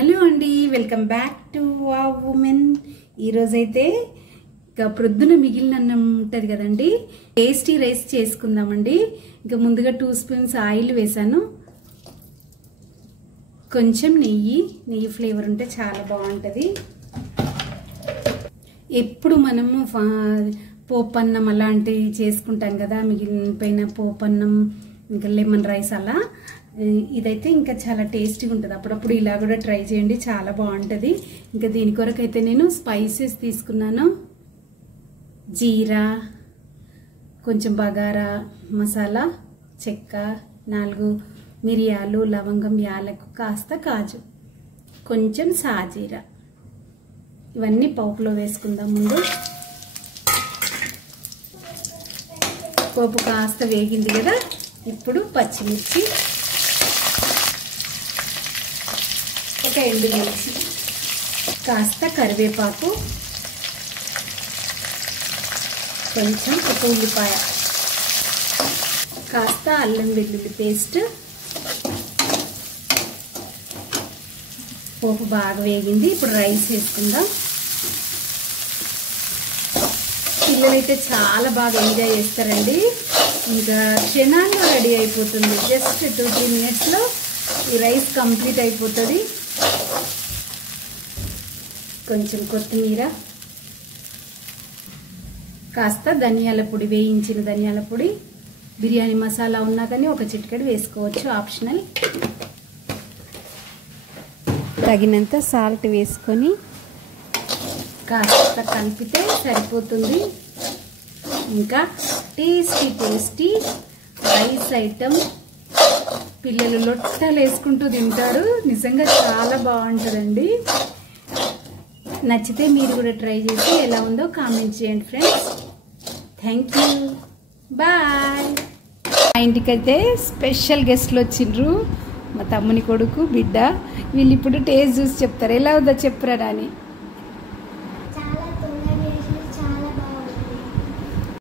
Hello అండి, welcome back to wow women. ఈరోజైతే ఇంకా ప్రొద్దున మిగిలిన అన్నం ఉంటుంది కదండి, టేస్టీ రైస్ చేసుకుందామండి. ఇంకా ముందుగా 2 స్పూన్స్ ఆయిల్ వేసాను, కొంచెం నెయ్యి ఫ్లేవర్ ఉంటే చాలా బాగుంటుంది. ఎప్పుడు మనము పోపన్నం అలాంటివి చేసుకుంటాం కదా, మిగిలిపోయిన పోపన్నం ఇంకా లెమన్ రైస్ అలా, ఇదైతే ఇంకా చాలా టేస్టీగా ఉంటుంది. అప్పుడప్పుడు ఇలా కూడా ట్రై చేయండి, చాలా బాగుంటుంది. ఇంకా దీని కొరకు అయితే నేను స్పైసెస్ తీసుకున్నాను. జీరా, కొంచెం బగారా మసాలా, చెక్క, 4 మిరియాలు, లవంగం, యాలకు, కాస్త కాజు, కొంచెం సాజీరా, ఇవన్నీ పోపులో వేసుకుందాం. ముందు పోపు కాస్త వేగింది కదా, ఇప్పుడు పచ్చిమిర్చి, ఒక ఎండుమిర్చి, కాస్త కరివేపాకు, కొంచెం ఒక ఉల్లిపాయ, కాస్త అల్లం వెల్లుల్లి పేస్ట్. పోపు బాగా వేగింది, ఇప్పుడు రైస్ వేసుకుందాం. పిల్లలైతే చాలా బాగా ఎంజాయ్ చేస్తారండి. ఇంకా క్షణాల్లో రెడీ అయిపోతుంది, జస్ట్ 2-3 మినిట్స్లో ఈ రైస్ కంప్లీట్ అయిపోతుంది. కొంచెం కొత్తిమీర, కాస్త ధనియాల పొడి, వేయించిన ధనియాల పొడి, బిర్యానీ మసాలా ఉన్నా కానీ ఒక చిటికెడు వేసుకోవచ్చు, ఆప్షనల్. తగినంత సాల్ట్ వేసుకొని కాస్త కలిపితే సరిపోతుంది. ఇంకా టేస్టీ రైస్ ఐటమ్, పిల్లలు లొట్టలు వేసుకుంటూ తింటారు, నిజంగా చాలా బాగుంటుందండి. నచ్చితే మీరు కూడా ట్రై చేసి ఎలా ఉందో కామెంట్ చేయండి ఫ్రెండ్స్. Thank you, bye. మా ఇంటికైతే స్పెషల్ గెస్ట్లు వచ్చిండ్రు, మా తమ్ముని కొడుకు, బిడ్డ. వీళ్ళు ఇప్పుడు టేస్ట్ చూసి చెప్తారు ఎలా ఉందో చెప్పురా అని.